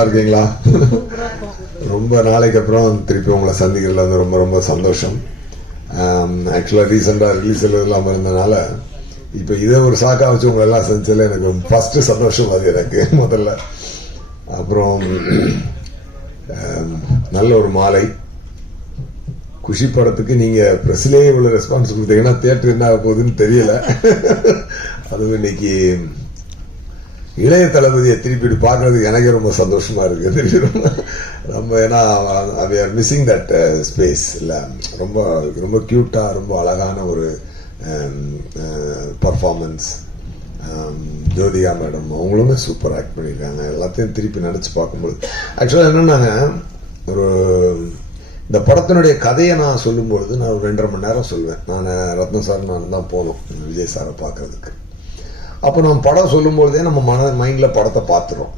நல்லா இருக்கீங்களா? ரொம்ப நாளைக்கு அப்புறம் திருப்பி உங்களை சந்திக்கிறதுல வந்து ரொம்ப ரொம்ப சந்தோஷம். ஆக்சுவலாக ரீசெண்டாக ரிலீஸ் இல்லாமல் இருந்ததுனால இப்போ இதை ஒரு சாக்கா வச்சு உங்களை எல்லாம் சந்திச்சதில் எனக்கு ஃபஸ்ட்டு சந்தோஷம் அது எனக்கு முதல்ல. அப்புறம் நல்ல ஒரு மாலை. குஷி படத்துக்கு நீங்கள் ப்ரெஸ்லேயே இவ்வளோ ரெஸ்பான்ஸ் கொடுத்தீங்கன்னா தியேட்டர் என்ன ஆக போகுதுன்னு தெரியல. அதுவும் இன்னைக்கு இளைய தளபதியை திருப்பி பார்க்கறதுக்கு எனக்கே ரொம்ப சந்தோஷமா இருக்கு. தெரியும் நம்ம ஏன்னா we are missing that space இல்லை. ரொம்ப ரொம்ப கியூட்டா ரொம்ப அழகான ஒரு பர்ஃபார்மன்ஸ். ஜோதிகா மேடம் அவங்களுமே சூப்பர் ஆக்ட் பண்ணியிருக்காங்க. எல்லாத்தையும் திருப்பி நினச்சி பார்க்கும்போது ஆக்சுவலாக என்னன்னாங்க, ஒரு இந்த படத்தினுடைய கதையை நான் சொல்லும்பொழுது நான் ஒரு 2.5 மணி நேரம் சொல்லுவேன். நான் ரத்ன சார் நான் தான் போனோம் விஜய் சாரை பார்க்கறதுக்கு. அப்போ நம்ம படம் சொல்லும்பொழுதே நம்ம மைண்டில் படத்தை பார்த்துறோம்.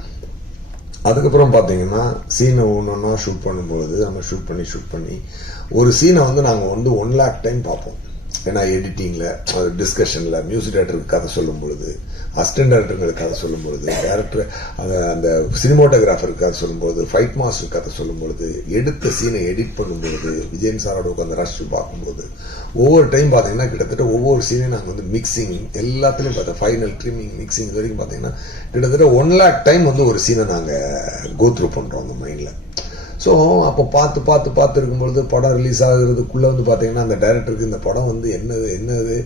அதுக்கப்புறம் பார்த்தீங்கன்னா சீனை ஒன்றா ஷூட் பண்ணும்பொழுது நம்ம ஷூட் பண்ணி ஒரு சீனை வந்து நாங்கள் வந்து 1 lakh டைம் பார்ப்போம். ஏன்னா எடிட்டிங்கில், டிஸ்கஷனில், மியூசிக் டைரக்டருக்கு கதை சொல்லும் பொழுது, அசிஸ்டன்ட் டைரக்டருக்கு கதை சொல்லும் பொழுது, டைரக்டர் அந்த சினிமோட்டோகிராஃபருக்கு கதை சொல்லும் பொழுது, ஃபைட் மாஸ்டருக்கு கதை சொல்லும் பொழுது, எடுத்த சீனை எடிட் பண்ணும்பொழுது, விஜயன் சாரோட உட்காந்து ரஷ் பார்க்கும்போது ஒவ்வொரு டைம் பார்த்தீங்கன்னா கிட்டத்தட்ட ஒவ்வொரு சீனையும் நாங்கள் வந்து மிக்சிங் எல்லாத்துலேயும் பார்த்தோம். ஃபைனல் ட்ரிம்மிங் மிக்சிங் இது வரைக்கும் பார்த்தீங்கன்னா கிட்டத்தட்ட 1 lakh டைம் வந்து ஒரு சீனை நாங்கள் கோத்ரூ பண்ணுறோம் அந்த மைண்டில். ஸோ அப்போ பார்த்து இருக்கும்பொழுது படம் ரிலீஸ் ஆகுறதுக்குள்ளே வந்து பார்த்தீங்கன்னா அந்த டைரக்டருக்கு இந்த படம் வந்து என்னது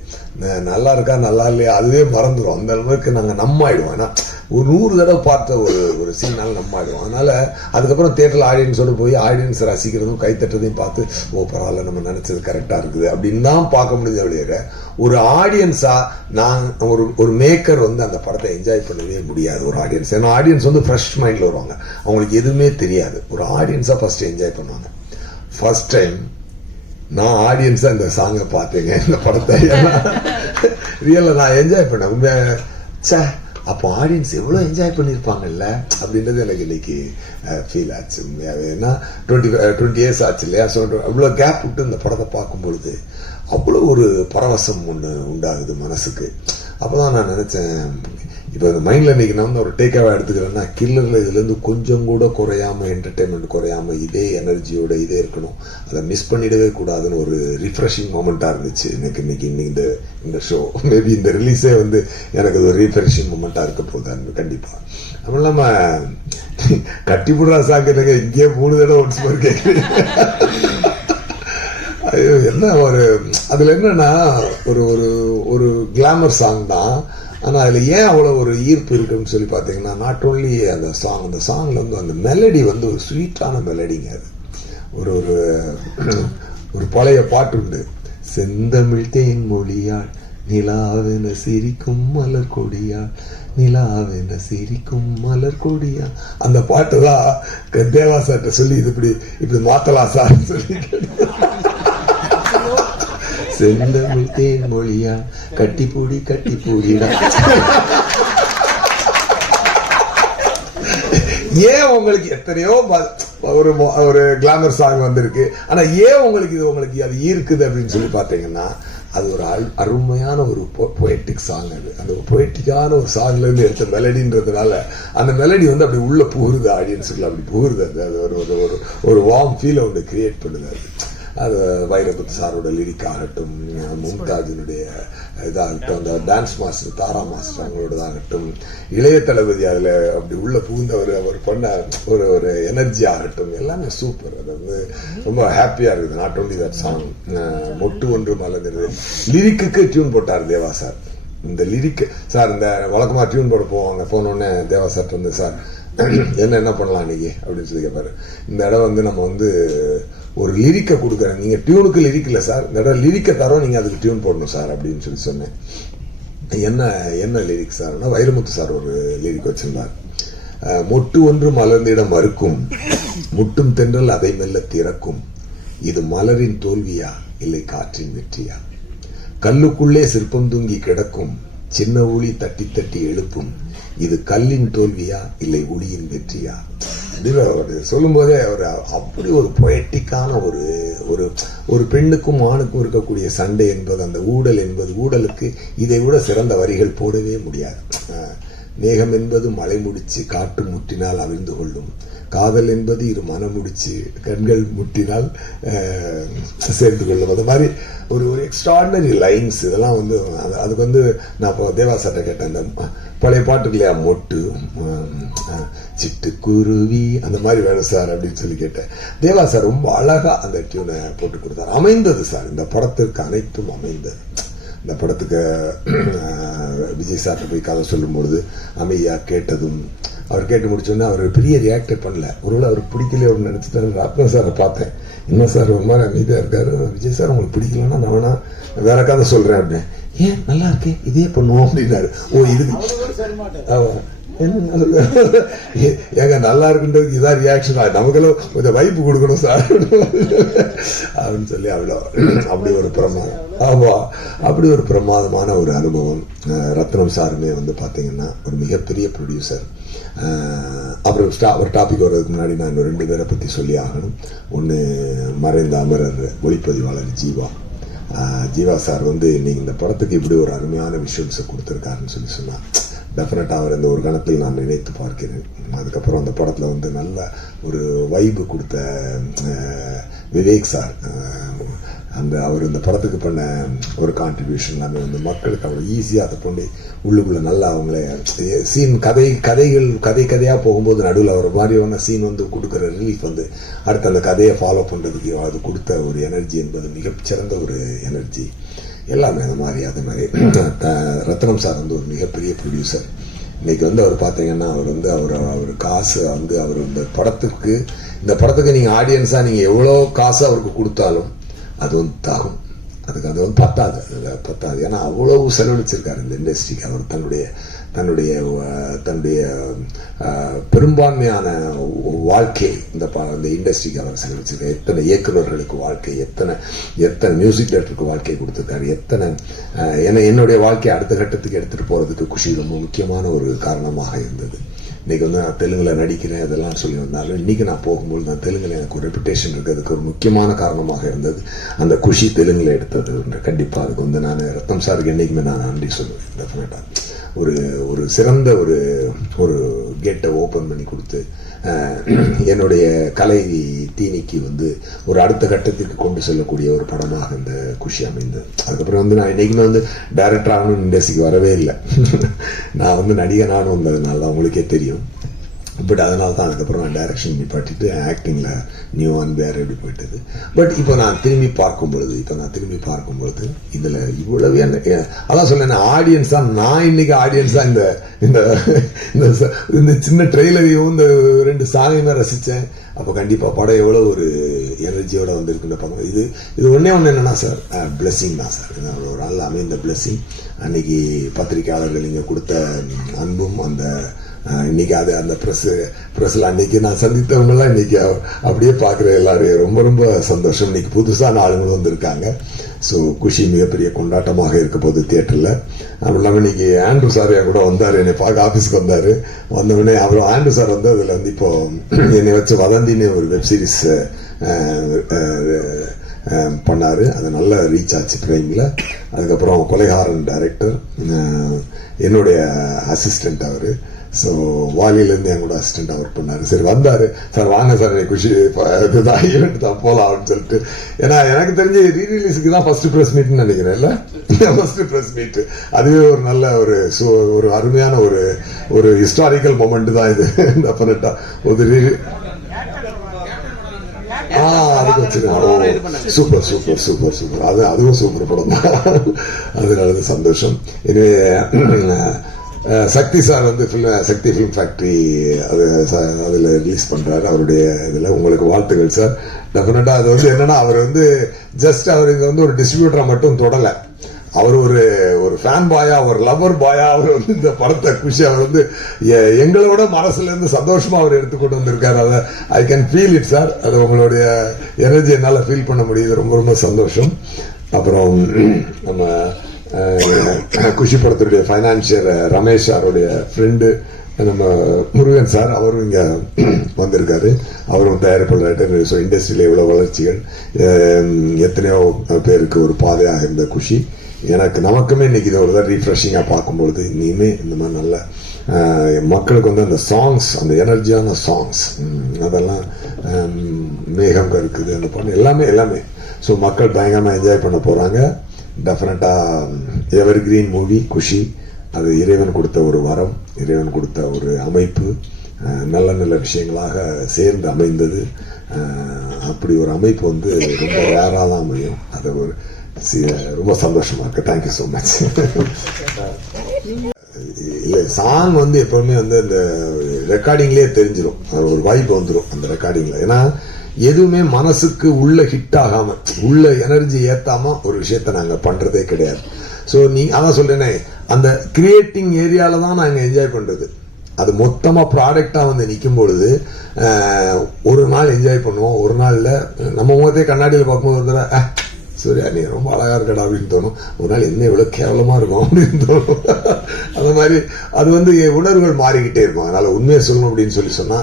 நல்லா இருக்கா நல்லா இல்லையா அதுவே மறந்துடும். அந்த அளவுக்கு நாங்கள் நம்மாயிடுவோம். ஏன்னா ஒரு 100 தடவை பார்த்த ஒரு சீனால நம்மாயிடுவோம். அதனால அதுக்கப்புறம் தியேட்டரில் ஆடியன்ஸோடு போய் ஆடியன்ஸ் ரசிக்கிறதும் கைத்தட்டுறதையும் பார்த்து பரவாயில்ல நம்ம நினச்சது கரெக்டாக இருக்குது அப்படின்னு தான் பார்க்க முடியுது. அப்படியே ஒரு ஆடியன்ஸாக நான் ஒரு மேக்கர் வந்து அந்த படத்தை என்ஜாய் பண்ணவே முடியாது ஒரு ஆடியன்ஸ். ஏன்னா ஆடியன்ஸ் வந்து ஃப்ரெஷ் மைண்டில் வருவாங்க, அவங்களுக்கு எதுவுமே தெரியாது. ஒரு ஆடியன்ஸாக ஃபர்ஸ்ட் என்ஜாய் பண்ணுவாங்க. ஃபர்ஸ்ட் டைம் நான் ஆடியன்ஸாக இந்த சாங்கை பார்த்தேங்க இந்த படத்தை. ரியலாக நான் என்ஜாய் பண்ணேன். சே அப்போ ஆடியன்ஸ் எவ்வளோ என்ஜாய் பண்ணியிருப்பாங்கல்ல அப்படின்றது எனக்கு இன்னைக்கு ஃபீல் ஆச்சு. உண்மையாகவே ஏன்னா 20 years ஆச்சு இல்லையா. ஸோ அவ்வளோ கேப் விட்டு இந்த படத்தை பார்க்கும்பொழுது அவ்வளோ ஒரு பரவசம் ஒன்று உண்டாகுது மனசுக்கு. அப்போ தான் நான் நினச்சேன், இப்போ இந்த மைண்டில் இன்னைக்கு நான் வந்து ஒரு டேக்காக எடுத்துக்கிறேன்னா கில்லரில் இதுலேருந்து கொஞ்சம் கூட குறையாமல், என்டர்டெயின்மெண்ட் குறையாமல் இதே எனர்ஜியோட இதே இருக்கணும், அதை மிஸ் பண்ணிடவே கூடாதுன்னு ஒரு ரிஃப்ரெஷிங் மொமெண்ட்டாக இருந்துச்சு எனக்கு இன்னைக்கு இந்த ஷோ. மேபி இந்த ரிலீஸே வந்து எனக்கு அது ஒரு ரீஃப்ரெஷிங் மொமெண்ட்டாக இருக்க போகுது கண்டிப்பாக. அதுவும் இல்லாமல் கட்டிப்புடுறா சாக்குறதுங்க இங்கேயே 3 தடவை ஒன்ஸ் மாதிரி கேட்குறீங்க. ஐயோ என்ன ஒரு அதில் என்னன்னா ஒரு கிளாமர் சாங் தான். ஆனால் அதில் ஏன் அவ்வளோ ஒரு ஈர்ப்பு இருக்குன்னு சொல்லி பார்த்தீங்கன்னா நாட் ஓன்லி அந்த சாங்கில் வந்து அந்த மெலடி வந்து ஒரு ஸ்வீட்டான மெலடிங்க. அது ஒரு பழைய பாட்டு உண்டு, செந்தமிழ் தேன் மொழியாள் நிலாவென சிரிக்கும் மலர் கொடியாள் நிலாவென சிரிக்கும் மலர் கொடியா. அந்த பாட்டு தான் தேவா சார்ட்ட சொல்லி இது இப்படி மாத்தலாம் சார் சொல்லி செந்தமிழ் தேன் மொழியா கட்டிப்பூடிடா. ஏன் உங்களுக்கு எத்தனையோ ஒரு கிளாமர் சாங் வந்திருக்கு, ஆனா ஏன் உங்களுக்கு அது ஈர்க்குது அப்படின்னு சொல்லி பாத்தீங்கன்னா அது ஒரு அருமையான ஒரு பொயட்டிக் சாங். அது அந்த பொயட்டிக்கான ஒரு சாங்ல இருந்து எடுத்த மெலடின்றதுனால அந்த மெலடி வந்து அப்படி உள்ள புகுறுது, ஆடியன்ஸுக்குள்ள அப்படி புகுறுது. அது ஒரு வார்ம் ஃபீலை ஒன்று கிரியேட் பண்ணுது. அது வைரமுத்து சாரோட லிரிக் ஆகட்டும், மும்தாஜினுடைய இதாகட்டும், அந்த டான்ஸ் மாஸ்டர் தாரா மாஸ்டர் அவங்களோடதாகட்டும், இளைய தளபதி அதில் அப்படி உள்ள புகுந்தவர் அவர் பண்ண ஒரு எனர்ஜி ஆகட்டும், எல்லாமே சூப்பர். அது வந்து ரொம்ப ஹாப்பியாக இருக்குது. நாட் ஓன்லி தட் சாங், மொட்டு ஒன்று மலர்கிறது லிரிக்கு டியூன் போட்டார் தேவா சார். இந்த லிரிக் சார் இந்த வழக்கமாக டியூன் போட போனோடனே தேவா சார் வந்து சார் என்ன பண்ணலாம் இன்னைக்கு அப்படின்னு சொல்லி கேட்பாரு. இந்த இடம் வந்து நம்ம வந்து ஒரு லிரிக்கை கொடுக்குறேன், நீங்கள் டியூனுக்கு லிரிக் இல்லை சார், இந்த இடம் லிரிக்கை தரோம், நீங்கள் அதுக்கு டியூன் போடணும் சார் அப்படின்னு சொல்லி சொன்னேன். என்ன லிரிக் சார்னா வைரமுத்து சார் ஒரு லிரிக் வச்சிருந்தார். மொட்டு ஒன்று மலர்ந்திடம் மறுக்கும், முட்டும் தென்றல் அதை மெல்ல திறக்கும், இது மலரின் தோல்வியா இல்லை காற்றின் வெற்றியா, கல்லுக்குள்ளே சிற்பம் தூங்கி கிடக்கும், சின்ன ஒளி தட்டி எழுப்பும், இது கல்லின் தோல்வியா இல்லை ஒளியின் வெற்றியா. சொல்லும் போதே அப்படி ஒரு பொயட்டிக்கான ஒரு பெண்ணுக்கும் ஆணுக்கும் இருக்கக்கூடிய சண்டை என்பது, அந்த ஊடல் என்பது, ஊடலுக்கு இதை விட சிறந்த வரிகள் போடவே முடியாது. மேகம் என்பது மலை முடிச்சு காட்டு முட்டினால் அவிழ்ந்து கொள்ளும், காதல் என்பது இரு மனம் முடிச்சு கண்கள் முட்டினால் சேர்ந்து கொள்ளும். அது மாதிரி ஒரு ஒரு எக்ஸ்ட்ராடினரி லைன்ஸ் இதெல்லாம் வந்து அதுக்கு வந்து நான் இப்போ தேவாசார்ட்ட கேட்டேன், இந்த பழைய பாட்டுக்கு இல்லையா, மொட்டு சிட்டுக்குருவி அந்த மாதிரி வேணும் சார் அப்படின்னு சொல்லி கேட்டேன். தேவா சார் ரொம்ப அழகா அந்த டியூனை போட்டு கொடுத்தாரு. அமைந்தது சார், இந்த படத்திற்கு அனைத்தும் அமைந்தது. இந்த படத்துக்கு விஜய் சார்ட்ட போய் கதை சொல்லும் பொழுது அமைதியா கேட்டதும், அவர் கேட்டு முடிச்சோன்னா அவர் பெரிய ரியாக்டே பண்ணல. ஒருவேளை அவருக்கு பிடிக்கல அப்படின்னு நினைச்சிட்டாரு. ரத்னம் சாரை பார்த்தேன், என்ன சார் ஒரு மாதிரி அமைதியா இருக்காரு. விஜய் சார் உங்களுக்கு பிடிக்கலன்னா நான் வேணா வேற கதை சொல்றேன் அப்படின்னு. ஏன் நல்லா இருக்கே இதே பண்ணுவோம் அப்படின்னாரு. ஓ இதுக்கு ஏங்க நல்லா இருக்குன்றதுக்கு இதான் ரியாக்ஷன், நமக்கெல்லாம் கொஞ்சம் வைப்பு கொடுக்கணும் சார் அப்படின்னு சொல்லி அவ்வளோ அப்படி ஒரு பிரமாதம். ஆமா, அப்படி ஒரு பிரமாதமான ஒரு அனுபவம். ரத்னம் சாருமே வந்து பார்த்தீங்கன்னா ஒரு மிகப்பெரிய ப்ரொடியூசர். அப்புறம் ஒரு டாபிக் வர்றதுக்கு முன்னாடி நான் 2 பேரை பற்றி சொல்லி ஆகணும். ஒன்று மறைந்த அமரர் ஒளிப்பதிவாளர் ஜீவா சார் வந்து இன்னைக்கு இந்த படத்துக்கு இப்படி ஒரு அருமையான விஷுவல்ஸை கொடுத்துருக்காருன்னு சொல்லி சொன்னார். டெஃபினட்டாக அவர் இந்த ஒரு கணத்தில் நான் நினைத்து பார்க்கிறேன். அதுக்கப்புறம் அந்த படத்தில் வந்து நல்ல ஒரு வைப்பு கொடுத்த விவேக் சார், அவர் இந்த படத்துக்கு பண்ண ஒரு கான்ட்ரிபியூஷன் எல்லாமே வந்து மக்களுக்கு அவ்வளோ ஈஸியாக அதை கொண்டு உள்ளுக்குள்ளே நல்லா அவங்களே சீன் கதையாக போகும்போது நடுவில் ஒரு மாதிரியான சீன் வந்து கொடுக்குற ரிலீஃப் வந்து அடுத்து அந்த கதையை ஃபாலோ பண்ணுறதுக்கு அது கொடுத்த ஒரு எனர்ஜி என்பது மிகச்சிறந்த ஒரு எனர்ஜி. எல்லாமே அந்த மாதிரி. அதே மாதிரி ரத்னம் சார் வந்து ஒரு மிகப்பெரிய ப்ரொடியூசர். இன்னைக்கு வந்து அவர் பார்த்தீங்கன்னா அவர் வந்து அவர் காசு வந்து அவர் இந்த படத்துக்கு நீங்கள் ஆடியன்ஸாக நீங்கள் எவ்வளோ காசு அவருக்கு கொடுத்தாலும் அது வந்து தாகும், அதுக்கு அது வந்து பத்தாது. ஏன்னா அவ்வளவு செலவழிச்சிருக்காரு இந்த இண்டஸ்ட்ரிக்கு. அவர் தன்னுடைய பெரும்பான்மையான வாழ்க்கை இந்த இண்டஸ்ட்ரிக்கு அவர் செலவழிச்சிருக்காரு. எத்தனை இயக்குநர்களுக்கு வாழ்க்கை, எத்தனை மியூசிக் டைரக்டருக்கு வாழ்க்கை கொடுத்துருக்காரு, என்னுடைய வாழ்க்கையை அடுத்த கட்டத்துக்கு எடுத்துட்டு போறதுக்கு குஷி ரொம்ப முக்கியமான ஒரு காரணமாக இருந்தது. இன்னைக்கு வந்து நான் தெலுங்குல நடிக்கிறேன் அதெல்லாம் சொல்லி வந்தாலும் இன்னைக்கு நான் போகும்போது நான் தெலுங்குல எனக்கு ஒரு ரெப்புடேஷன் இருக்கிறதுக்கு ஒரு முக்கியமான காரணமாக இருந்தது அந்த குஷி தெலுங்குல எடுத்தது. கண்டிப்பா அதுக்கு வந்து நான் ரத்னம் சாருக்கு என்னைக்குமே நான் நன்றி சொல்லுவேன். டெஃபினட்டா ஒரு சிறந்த ஒரு கேட்டை ஓபன் பண்ணி கொடுத்து என்னுடைய கலை தீனிக்கு வந்து ஒரு அடுத்த கட்டத்திற்கு கொண்டு செல்லக்கூடிய ஒரு படமாக இந்த குஷி அமைந்தது. அதுக்கப்புறம் வந்து நான் இன்னைக்குமே வந்து டைரக்டர் ஆகணும்னு இண்டஸ்ட்ரிக்கு வரவே இல்லை. நான் வந்து நடிகனானு வந்ததுனால தான் உங்களுக்கே தெரியும். பட் அதனால தான் அதுக்கப்புறம் நான் டைரக்ஷன் நிப்பாட்டிட்டு ஆக்டிங்ல நியூ ஆன் வேற எப்படி போயிட்டது. பட் இப்போ நான் திரும்பி பார்க்கும் பொழுது இதுல இவ்வளவு அதான் சொன்னேன், ஆடியன்ஸா நான் இன்னைக்கு ஆடியன்ஸா இந்த சின்ன ட்ரெய்லரையும் இந்த 2 சாங்கையுமே ரசிச்சேன். அப்போ கண்டிப்பா படம் எவ்வளவு ஒரு எனர்ஜியோட வந்திருக்குன்ற படம். இது ஒன்னே என்னன்னா சார், பிளெஸிங் தான் சார். ஒரு நல்ல அமைந்த பிளெஸிங். அன்னைக்கு பத்திரிகையாளர்கள் இங்க கொடுத்த அன்பும் இன்னைக்கு அந்த பிரஸ்ல அன்னைக்கு நான் சந்தித்தவங்கலாம் இன்னைக்கு அப்படியே பார்க்குற எல்லாரும் ரொம்ப ரொம்ப சந்தோஷம். இன்னைக்கு புதுசான ஆளுங்களும் வந்திருக்காங்க. ஸோ குஷி மிகப்பெரிய கொண்டாட்டமாக இருக்க போது தியேட்டர்ல. அப்படி இல்லாமல் இன்னைக்கு ஆண்ட்ரூ சாரியா கூட வந்தாரு, என்னை பார்க்க ஆஃபீஸ்க்கு வந்தாரு. வந்தவொடனே அப்புறம் ஆண்ட்ரூ சார் வந்து அதுல வந்து இப்போ என்னை வச்சு வதந்தின்னு ஒரு வெப் சீரிஸ் பண்ணாரு. அது நல்ல ரீச் ஆச்சு பிரைம்ல. அதுக்கப்புறம் கொலைகாரன் டைரக்டர் என்னுடைய அசிஸ்டன்ட் அவரு. ஸோ வாலியிலேருந்து என் கூட அசிஸ்டண்டாக ஒர்க் பண்ணாரு. சரி வந்தாரு, சார் வாங்க சார் குஷி இதுதான் ஈவெண்ட் தான் போகலாம் அப்படின்னு சொல்லிட்டு. ஏன்னா எனக்கு தெரிஞ்சு ரீரிலீஸுக்கு தான் ஃபர்ஸ்ட் ப்ரெஸ் மீட்னு நினைக்கிறேன். இல்லை ஃபர்ஸ்ட் ப்ரெஸ் மீட். அதுவே ஒரு நல்ல ஒரு அருமையான ஒரு ஹிஸ்டாரிக்கல் மொமெண்ட் தான் இது. டெஃபினட்டா ஒரு அதுக்கு வச்சிருக்கேன். Super super super super. அதுவும் சூப்பர் படம் தான். அதனால சந்தோஷம். எனவே சக்தி சார் வந்து சக்தி ஃபிலிம் ஃபேக்டரி அதில் ரிலீஸ் பண்றாரு. அவருடைய இதில் உங்களுக்கு வாழ்த்துக்கள் சார். டெஃபினட்டா அது வந்து என்னன்னா அவர் வந்து ஜஸ்ட் அவர் இங்க வந்து ஒரு டிஸ்ட்ரிபியூட்டரா மட்டும் தொடலை. அவர் ஒரு ஃபேன் பாயா, ஒரு லவர் பாயா அவர் வந்து இந்த படத்தை குஷி அவர் வந்து எங்களோட மனசுல இருந்து சந்தோஷமா அவர் எடுத்துக்கொண்டு வந்திருக்காரு. அதை I can feel it sir. அது உங்களுடைய எனர்ஜி என்னால ஃபீல் பண்ண முடியுது. ரொம்ப ரொம்ப சந்தோஷம். அப்புறம் நம்ம குஷி படத்துடைய ஃபைனான்சியர் ரமேஷ் சாருடைய ஃப்ரெண்டு நம்ம முருகன் சார், அவரும் இங்க வந்திருக்காரு. அவரும் தயாரிப்பாளர். ஸோ இண்டஸ்ட்ரியில எவ்வளவு வளர்ச்சிகள், எத்தனையோ பேருக்கு ஒரு பாதையாக இருந்த குஷி. நமக்குமே இன்னைக்கு இதை ஒரு தான் ரீஃப்ரெஷிங்கா பார்க்கும்பொழுது இனிமே இந்த மாதிரி நல்ல மக்களுக்கு வந்து அந்த சாங்ஸ், அந்த எனர்ஜியான சாங்ஸ், அதெல்லாம் மேகம் இருக்குது அந்த பாட்டு எல்லாமே. ஸோ மக்கள் பயங்கரமாக என்ஜாய் பண்ண போகிறாங்க. டெஃபினட்டாக எவர் கிரீன் மூவி குஷி, அது இறைவன் கொடுத்த ஒரு வரம், இறைவன் கொடுத்த ஒரு அமைப்பு, நல்ல விஷயங்களாக சேர்ந்து அமைந்தது. அப்படி ஒரு அமைப்பு வந்து ரொம்ப ரேராக தான் அமையும். அது ஒரு ரொம்ப சந்தோஷமா இருக்கு. Thank you so much. இல்லை, சாங் வந்து எப்பவுமே வந்து அந்த ரெக்கார்டிங்லேயே தெரிஞ்சிடும், ஒரு வைப் வந்துடும் அந்த ரெக்கார்டிங்ல. ஏன்னா எதுவுமே மனசுக்கு உள்ள ஹிட் ஆகாம, உள்ள எனர்ஜி ஏத்தாம ஒரு விஷயத்த நாங்க பண்றதே கிடையாது. ஸோ அதான் சொல்றேனே, அந்த கிரியேட்டிங் ஏரியால தான் நாங்க என்ஜாய் பண்றது. அது மொத்தமா ப்ராடக்டா வந்து நிற்கும் பொழுது ஒரு நாள் என்ஜாய் பண்ணுவோம், ஒரு நாள்ல நம்ம முகத்தையே கண்ணாடியில் பார்க்கும்போது ஒரு தடவை சூர்யா நீ ரொம்ப அழகா இருக்கடா அப்படின்னு தோணும். ஒரு நாள் என்ன இவ்வளவு கேவலமா இருக்கும் அப்படின்னு தோணும். அந்த மாதிரி அது வந்து உணர்வுகள் மாறிக்கிட்டே இருக்கும். அதனால உண்மையை சொல்லணும் அப்படின்னு சொன்னா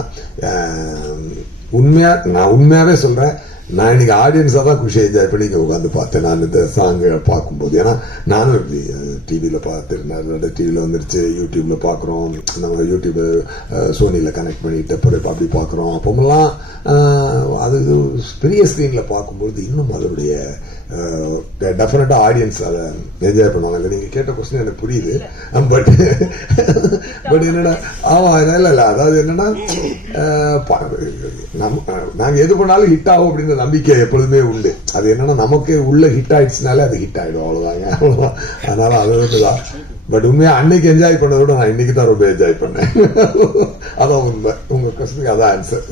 நான் உண்மையாவே சொல்றேன், நான் இன்னைக்கு ஆடியன்ஸா தான் குஷி என்ஜாய் பண்ணி உட்காந்து பார்த்தேன் நான் இந்த சாங்குகளை பார்க்கும்போது. ஏன்னா நானும் இப்படி டிவியில பார்த்துருந்தேன், டிவியில வந்துருச்சு, யூடியூப்ல பார்க்குறோம், நம்ம யூடியூப் சோனியில் கனெக்ட் பண்ணிட்டு அப்புறம் அப்படி பார்க்குறோம். அப்போமெல்லாம் அது பெரிய ஸ்க்ரீனில் பார்க்கும்போது இன்னும் அதனுடைய டெஃபினட்டா ஆடியன்ஸ் அதை என்ஜாய் பண்ணுவாங்க. இல்லை நீங்க கேட்ட கொஸ்டின் எனக்கு புரியுது, பட் என்னன்னா இல்லை அதாவது என்னன்னா நாங்க எது பண்ணாலும் ஹிட் ஆகும் அப்படிங்கிற நம்பிக்கை எப்பொழுதுமே உண்டு. அது என்னன்னா நமக்கு உள்ள ஹிட் ஆயிடுச்சுனாலே அது ஹிட் ஆயிடும், அவ்வளவுதாங்க. அதனால அது ஒண்ணுதான். பட் உண்மையா அன்னைக்கு என்ஜாய் பண்ணதை விட நான் இன்னைக்கு தான் ரொம்ப என்ஜாய் பண்ணேன். அதான் உண்மை. உங்க கொஸ்டினுக்கு அதான் ஆன்சர்.